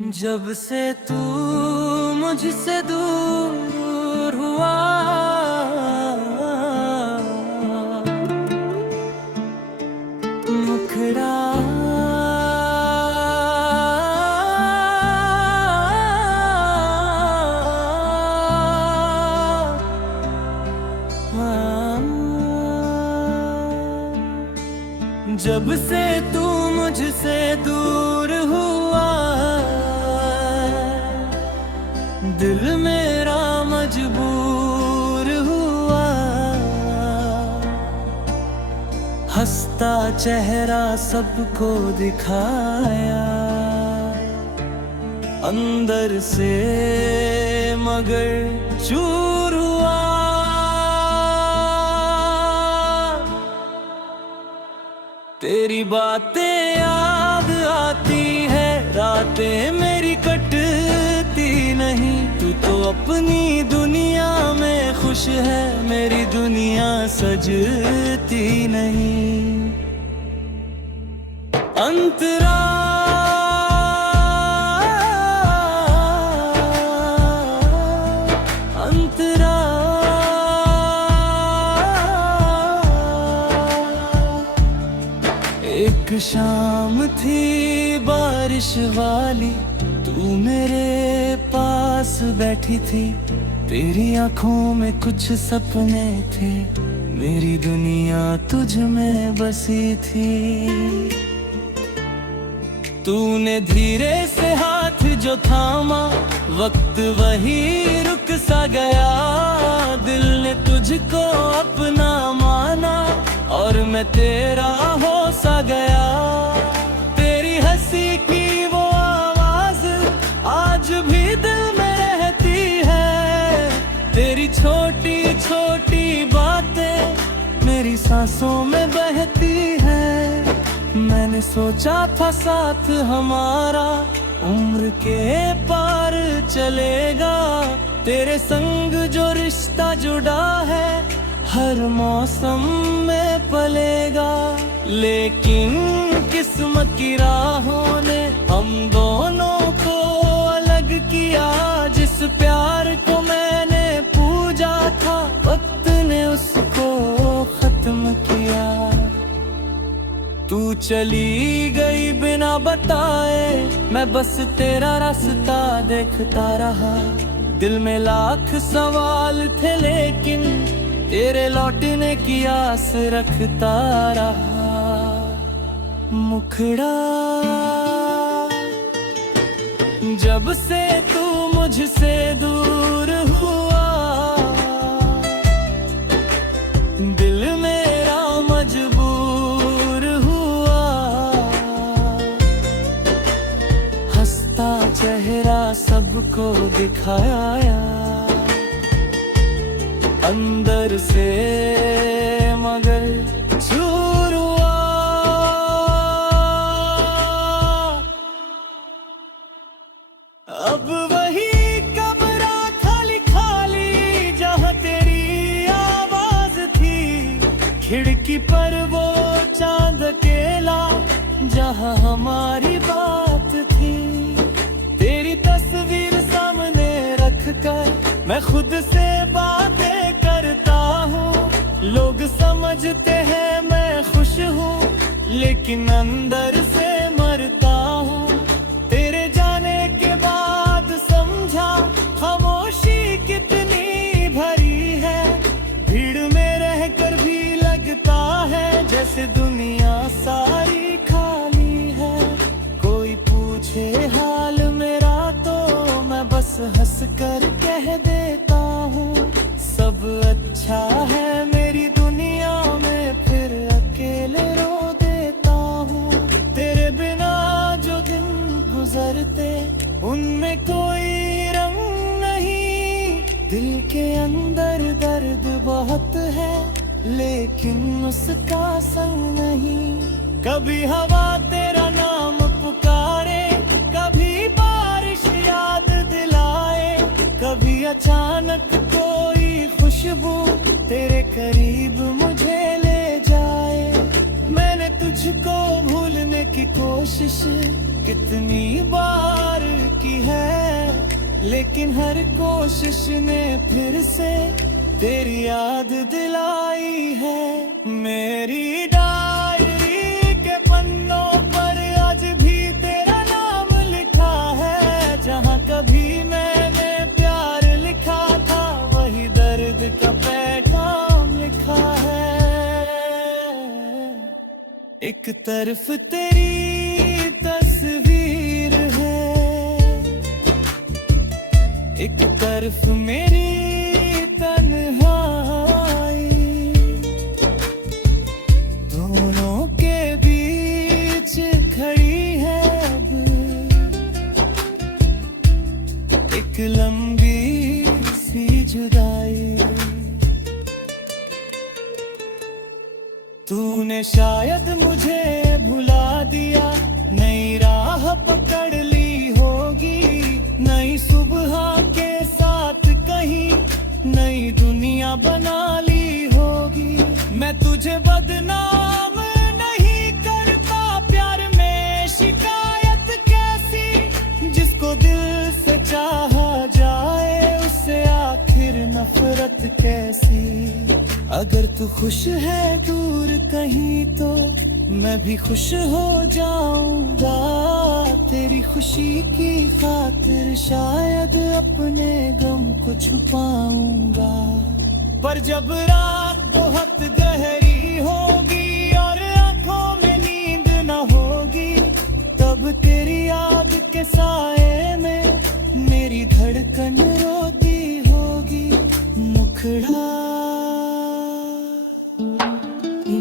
जब से तू मुझसे दूर हुआ, मुखड़ा जब से तू मुझसे दूर हुआ, दिल मेरा मजबूर हुआ। हंसता चेहरा सबको दिखाया, अंदर से मगर चूर हुआ। तेरी बातें याद आती है, रातें मेरी कटती नहीं। तू तो अपनी दुनिया में खुश है, मेरी दुनिया सजती नहीं। अंतरा अंतरा एक शाम थी बारिश वाली, तू मेरे पास बैठी थी। तेरी आंखों में कुछ सपने थे, मेरी दुनिया तुझ में बसी थी। तूने धीरे से हाथ जो थामा, वक्त वही रुक सा गया। दिल ने तुझको अपना माना और मैं तेरा हो सा गया। तेरी हंसी की वो आवाज आज भी दिल में रहती है। तेरी छोटी छोटी बातें मेरी सांसों में बहती है। मैंने सोचा था साथ हमारा उम्र के पार चलेगा। तेरे संग जो रिश्ता जुड़ा है, हर मौसम में पलेगा। लेकिन किस्मत की राहों ने हम दोनों को अलग किया। जिस प्यार को मैंने पूजा था, वक्त ने उसको खत्म किया। तू चली गई बिना बताए, मैं बस तेरा रास्ता देखता रहा। दिल में लाख सवाल थे, लेकिन तेरे लौटने की आस रखता रहा। मुखड़ा जब से तू मुझसे दूर हुआ, दिल मेरा मजबूर हुआ। हंसता चेहरा सबको दिखाया, अंदर से मगर चूर हुआ। अब वही कमरा खाली खाली, जहाँ तेरी आवाज थी। खिड़की पर वो चांद अकेला, जहाँ हमारी बात थी। तेरी तस्वीर सामने रखकर मैं खुद से बातें करता हूँ। लोग समझते हैं मैं खुश हूँ, लेकिन अंदर से मरता हूँ। तेरे जाने के बाद समझा खामोशी कितनी भरी है। भीड़ में रहकर भी लगता है जैसे दुनिया सारी खाली है। कोई पूछे हाल मेरा तो मैं बस हंस कर कह देता हूँ, सब अच्छा है मेरी दुनिया में। फिर अकेले रो देता हूँ। तेरे बिना जो दिन गुजरते, उनमें कोई रंग नहीं। दिल के अंदर दर्द बहुत है, लेकिन उसका संग नहीं। कभी हवा तेरा नाम पुकारे, कभी बारिश याद दिलाए, कभी अचानक कोई खुशबू तेरे करीब मुझे ले जाए। मैंने तुझको भूलने की कोशिश कितनी बार लेकिन हर कोशिश ने फिर से तेरी याद दिलाई है। मेरी डायरी के पन्नों पर आज भी तेरा नाम लिखा है। जहाँ कभी मैंने प्यार लिखा था, वही दर्द का पैगाम लिखा है। एक तरफ तेरी तस्वीर है, एक तरफ मेरी तन्हाई। दोनों के बीच खड़ी है अब एक लंबी सी जुदाई। तूने शायद मुझे भुला दिया, नई राह पकड़ ली होगी, नई सुबह के साथ कहीं नई दुनिया बना ली होगी। मैं तुझे बदनाम नहीं करता, प्यार में शिकायत कैसी। जिसको दिल से चाहा जाए, उससे आखिर नफरत कैसी। अगर तू खुश है दूर कहीं, तो मैं भी खुश हो जाऊंगा। तेरी खुशी की खातिर शायद अपने गम को छुपाऊंगा। पर जब रात बहुत गहरी होगी और आंखों में नींद न होगी, तब तेरी याद के साए में मेरी धड़कन रोती होगी। मुखड़ा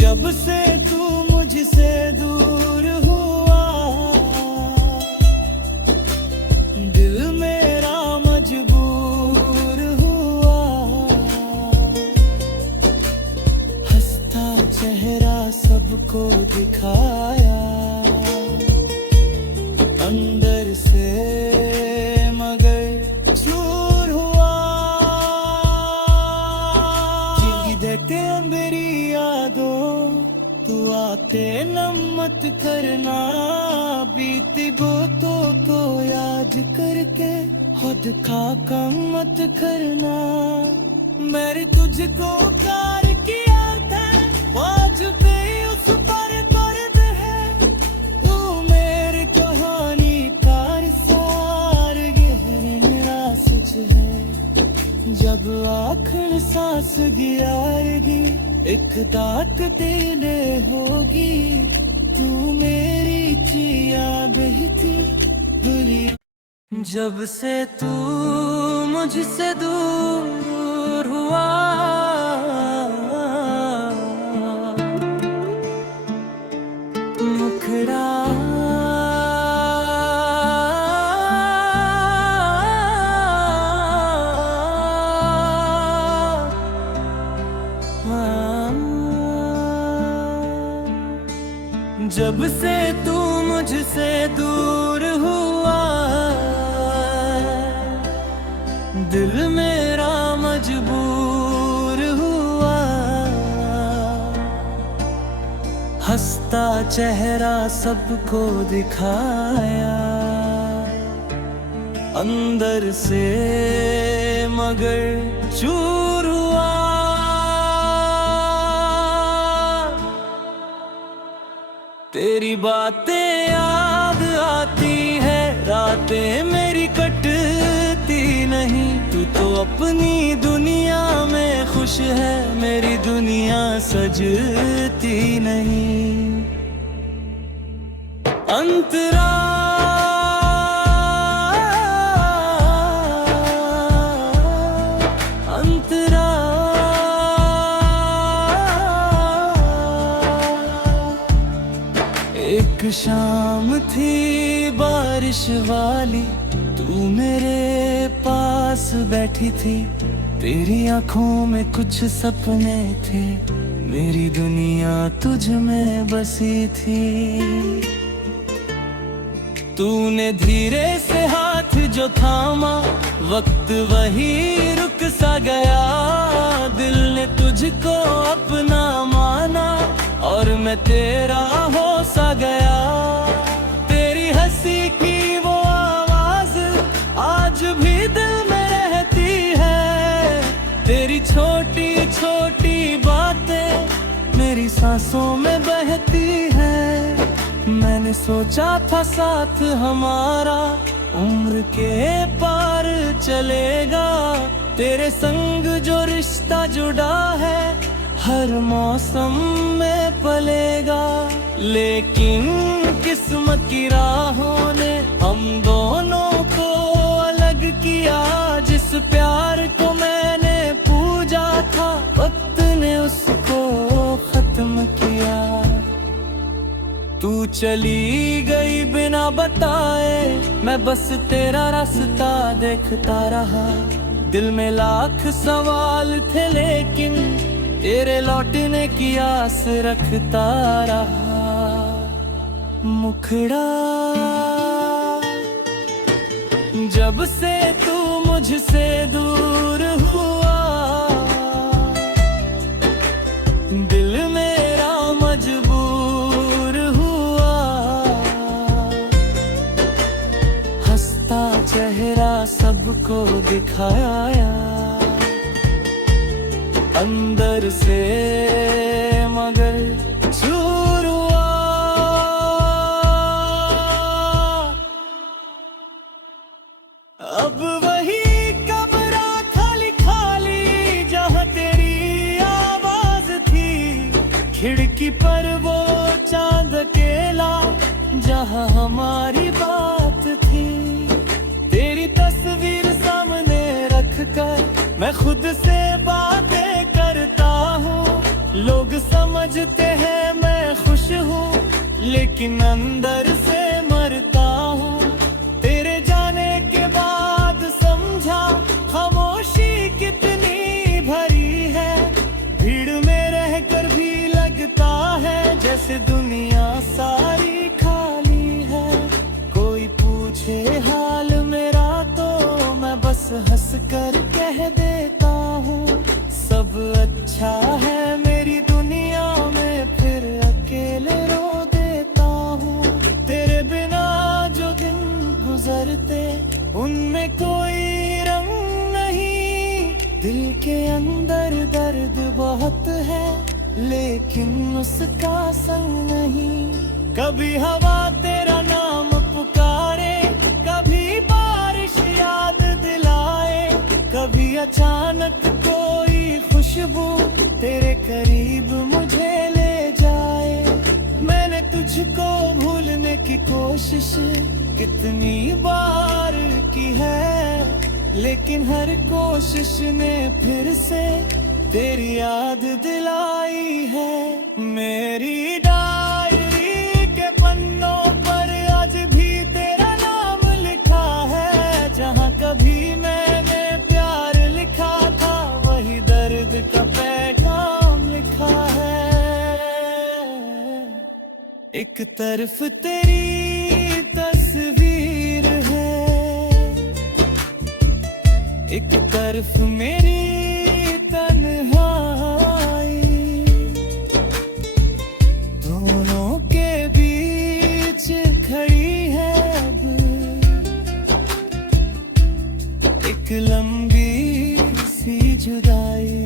जब से तू मुझसे दूर हुआ, दिल मेरा मजबूर हुआ। हंसता चेहरा सबको दिखाया, अंदर से मगर चूर हुआ। देते मेरी यादों, तू आते न मत करना। बीती बातों को याद करके खुद का कम मत करना। मैंने तुझको प्यार किया था, आज भी उस पर दर्द है। तू मेरी कहानी का सार गहरा सच है। जब आखिर सांस गिराएगी, एक डाक देने होगी। तू मेरी थी याद ही थी दुनिया। जब से तू मुझसे दूर हुआ, मुखड़ा जब से तू मुझसे दूर हुआ, दिल मेरा मजबूर हुआ। हंसता चेहरा सबको दिखाया, अंदर से मगर चूर हुआ। तेरी बातें याद आती है, रातें मेरी कटती नहीं। तू तो अपनी दुनिया में खुश है, मेरी दुनिया सजती नहीं। अंतरा एक शाम थी बारिश वाली, तू मेरे पास बैठी थी। तेरी आंखों में कुछ सपने थे, मेरी दुनिया तुझ में बसी थी। तूने धीरे से हाथ जो थामा, वक्त वही रुक सा गया। दिल ने तुझको अपना माना और मैं तेरा हो सा गया। तेरी हंसी की वो आवाज आज भी दिल छोटी छोटी बातें मेरी सांसों में बहती है। मैंने सोचा था साथ हमारा उम्र के पार चलेगा, तेरे संग जो रिश्ता जुड़ा है हर मौसम में पलेगा। लेकिन किस्मत की राहों ने हम दोनों को अलग किया। जिस प्यार को मैंने पूजा था वक्त ने उसको खत्म किया। तू चली गई बिना बताए, मैं बस तेरा रास्ता देखता रहा। दिल में लाख सवाल थे लेकिन तेरे लौटने की आस रखता रहा। मुखड़ा जब से तू मुझसे दूर हुआ, दिल मेरा मजबूर हुआ। हंसता चेहरा सबको दिखाया, अंदर से मगर चूर हुआ। अब वही कमरा खाली खाली जहाँ तेरी आवाज थी, खिड़की पर वो चांद अकेला जहाँ हमारी बात थी। तेरी तस्वीर सामने रखकर मैं खुद से बातें करता हूँ। लोग समझते हैं मैं खुश हूँ लेकिन अंदर से मरता हूँ। तेरे जाने के बाद समझा खामोशी कितनी भरी है। भीड़ में रहकर भी लगता है जैसे दुनिया सारी खाली है। कोई पूछे हाल मेरा तो मैं बस हंस कर कह देता हूँ सब अच्छा है मेरी दुनिया में, फिर अकेले रो देता हूँ। तेरे बिना जो दिन गुजरते उनमें कोई रंग नहीं। दिल के अंदर दर्द बहुत है लेकिन उसका संग नहीं। कभी हवा तेरा नाम पुकारे, कभी बारिश याद दिलाए, कभी अचानक कोई खुशबू तेरे करीब मुझे ले जाए। मैंने तुझको भूलने की कोशिश कितनी बार की है, लेकिन हर कोशिश ने फिर से तेरी याद दिलाई है। मेरी डायरी के पन्नों पर आज भी तेरा नाम लिखा है। जहाँ कभी मैंने प्यार लिखा था वही दर्द का पैगाम लिखा है। एक तरफ तेरी तस्वीर है, एक तरफ मेरी तन्हाई। दोनों के बीच खड़ी है अब एक लंबी सी जुदाई।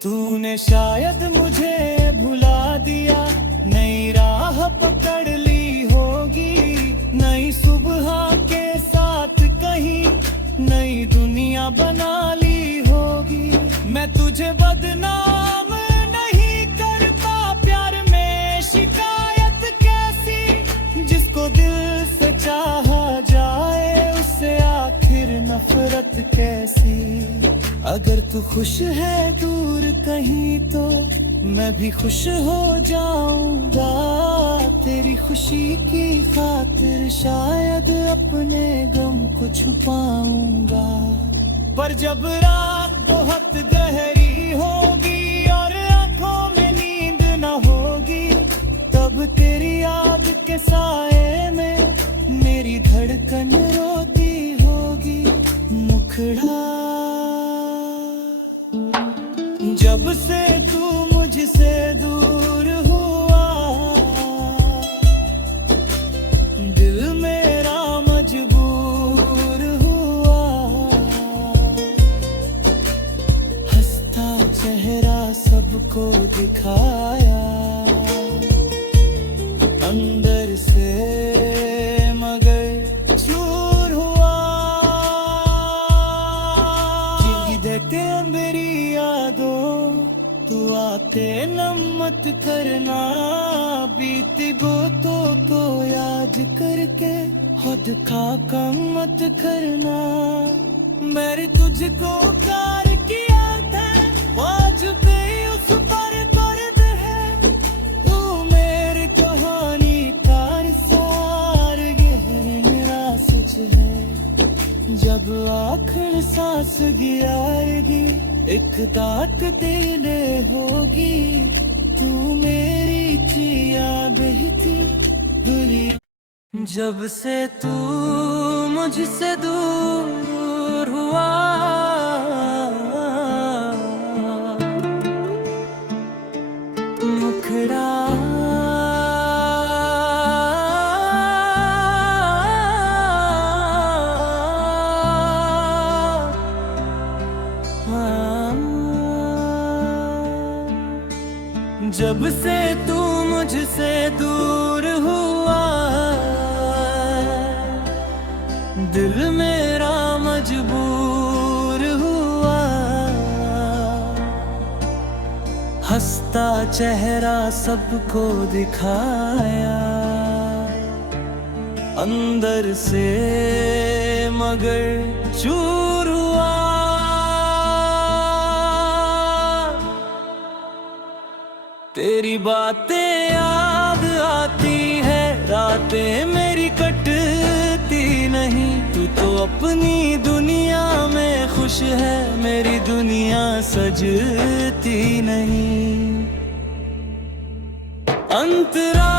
तूने शायद मुझे भुला दिया, नई राह पकड़ ली होगी। नई सुबह के साथ कहीं नई दुनिया बना ली होगी। मैं तुझे बदनाम नहीं करता, प्यार में शिकायत कैसी। जिसको दिल से चाहा जाए उससे आखिर नफरत कैसी। अगर तू खुश है दूर कहीं तो मैं भी खुश हो जाऊंगा। तेरी खुशी की खातिर शायद अपने गम को छुपाऊंगा। पर जब रात बहुत गहरी होगी और आंखों में नींद न होगी, तब तेरी याद के साए में मेरी धड़कन रोती होगी। मुखड़ा जब से तू मुझसे दूर हुआ, दिल मेरा मजबूर हुआ। अंदर से मगर चूर हुआ। जिंदगी देते मेरी यादों, तू आते न मत करना। बीती बातों को याद करके खुद का कम मत करना। मैंने तुझको प्यार किया था, आज भी उस पर दर्द है। तू मेरी कहानी का सार गहरा सच है। जब आखिर सांस गिराएगी, एक दात देने होगी। तू मेरी जिया बहती दुनिया। जब से तू मुझसे दूर हुआ, मुखड़ा जब से तू मुझसे दूर हुआ, दिल मेरा मजबूर हुआ। हंसता चेहरा सबको दिखाया, अंदर से मगर चूर हुआ। तेरी बातें याद आती है, रातें मेरी कटती नहीं। तू तो अपनी दुनिया में खुश है, मेरी दुनिया सजती नहीं। अंतरा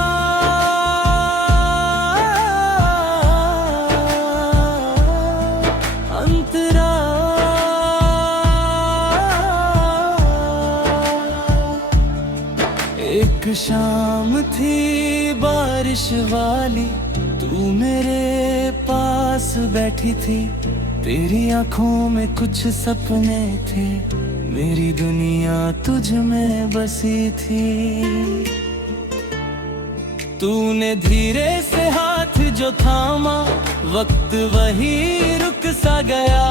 अंतरा एक शाम थी बारिश वाली, तू मेरे पास बैठी थी। तेरी आंखों में कुछ सपने थे, मेरी दुनिया तुझ में बसी थी। तूने धीरे से हाथ जो थामा, वक्त वही रुक सा गया।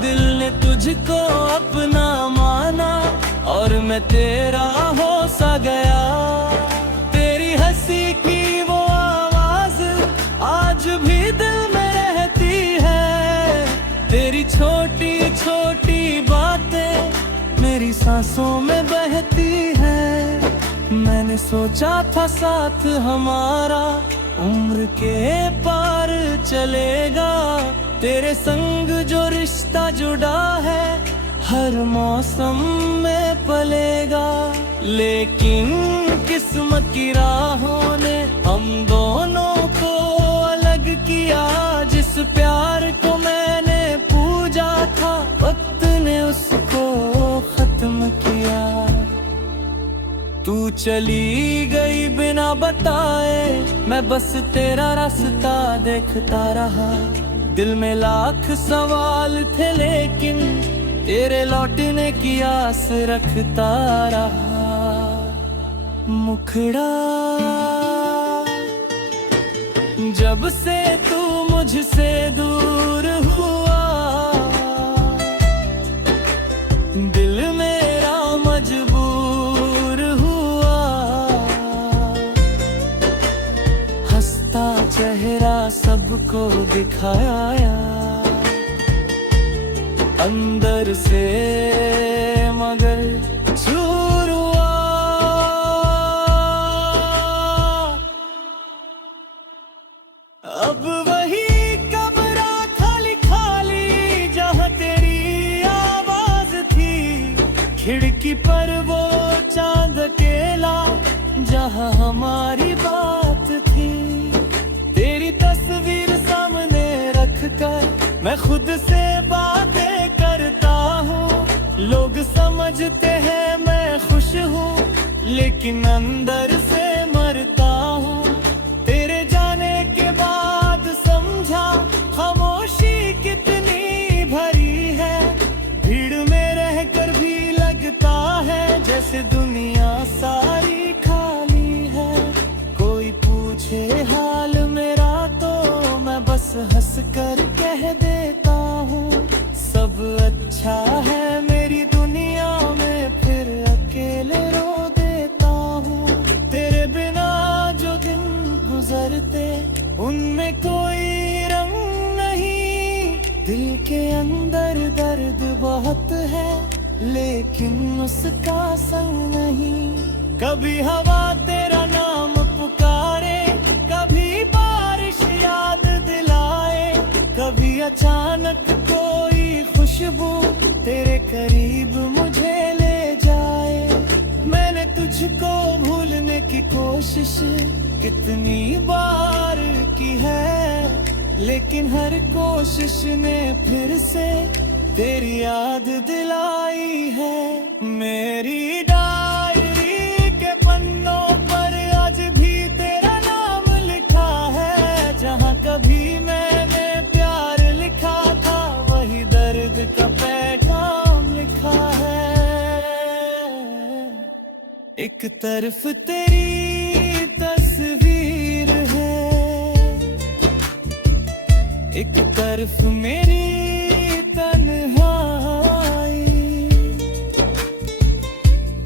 दिल ने तुझको अपना माना और मैं तेरा हो सा गया। तेरी हंसी की वो आवाज आज भी दिल में रहती है। तेरी छोटी छोटी बातें मेरी सांसों में बहती है। मैंने सोचा था साथ हमारा उम्र के पार चलेगा। तेरे संग जो रिश्ता जुड़ा है, हर मौसम में पलेगा। लेकिन किस्मत की राहों ने हम दोनों को अलग किया। जिस प्यार को मैंने पूजा था, वक्त ने उसको खत्म किया। तू चली गई बिना बताए, मैं बस तेरा रास्ता देखता रहा। दिल में लाख सवाल थे, लेकिन तेरे लौटने की आस रखता रहा। मुखड़ा जब से तू मुझसे दूर हुआ, दिल मेरा मजबूर हुआ। हंसता चेहरा सबको दिखाया, अंदर से मगर चूर हुआ। अब वही कमरा खाली खाली, जहाँ तेरी आवाज थी। खिड़की पर वो चांद अकेला, जहाँ हमारी बात थी। तेरी तस्वीर सामने रखकर मैं खुद से बातें करता हूँ। लोग समझते हैं मैं खुश हूँ, लेकिन अंदर से मरता हूँ। तेरे जाने के बाद समझा खामोशी कितनी भरी है। भीड़ में रहकर भी लगता है जैसे दुनिया सारी खाली है। कोई पूछे करते उनमें कोई रंग नहीं। दिल के अंदर दर्द बहुत है लेकिन उसका संग नहीं। कभी हवा तेरा नाम पुकारे, कभी बारिश याद दिलाए, कभी अचानक कोई खुशबू तेरे करीब मुझे ले जाए। मैंने तुझको भूलने की कोशिश कितनी बार की है, लेकिन हर कोशिश ने फिर से तेरी याद दिलाई है। मेरी डायरी के पन्नों पर आज भी तेरा नाम लिखा है। जहाँ कभी मैंने प्यार लिखा था वही दर्द का पैगाम लिखा है। एक तरफ तेरी तस्वीर है, एक तरफ मेरी तन्हाई।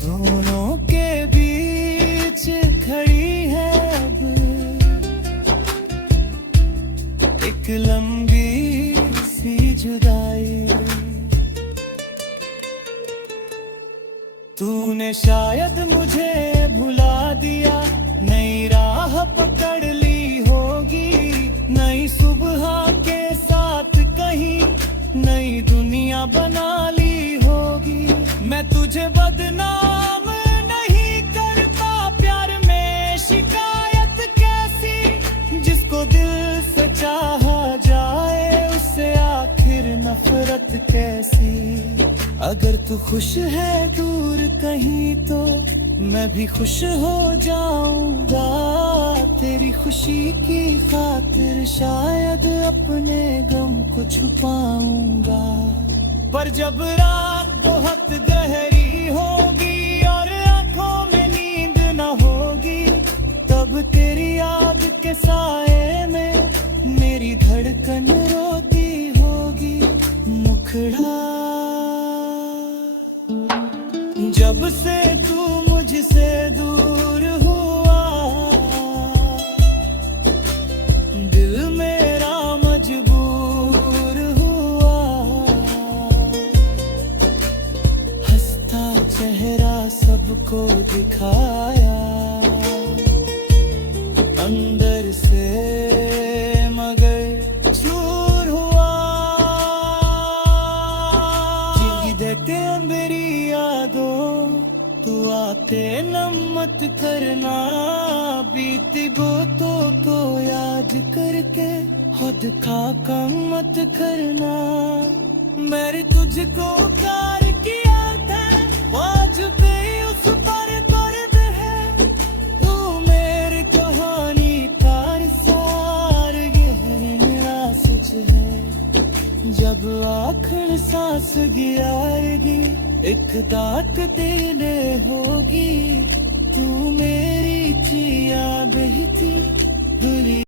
दोनों के बीच खड़ी है अब एक लंबी सी जुदाई। तूने शायद मुझे भुला दिया, नई राह पकड़ ली होगी, नई सुबह के साथ कहीं नई दुनिया बना ली होगी। मैं तुझे बदनाम नहीं करता, प्यार में शिकायत कैसी। जिसको दिल से चाहा जाए उससे आखिर नफरत कैसी। अगर तू खुश है दूर कहीं तो मैं भी खुश हो जाऊंगा। तेरी खुशी की खातिर शायद अपने गम को छुपाऊंगा। पर जब रात बहुत गहरी होगी और आंखों में नींद न होगी, तब तेरी याद के साए में मेरी धड़कन रोती होगी। मुखड़ा जब से तू मुझसे दूर हुआ, दिल मेरा मजबूर हुआ। हंसता चेहरा सबको दिखाया, अंदर से मगर चूर हुआ। देते मेरी यादों तू आते न मत करना, बीती बातों को याद करके खुद का कम मत करना। मैंने तुझको प्यार किया था, आज भी उस पर दर्द है। तू मेरी कहानी का सार गहरा सच है। जब आखिर सांस गिराएगी एक दात देने होगी। तू मेरी थी याद ही थी।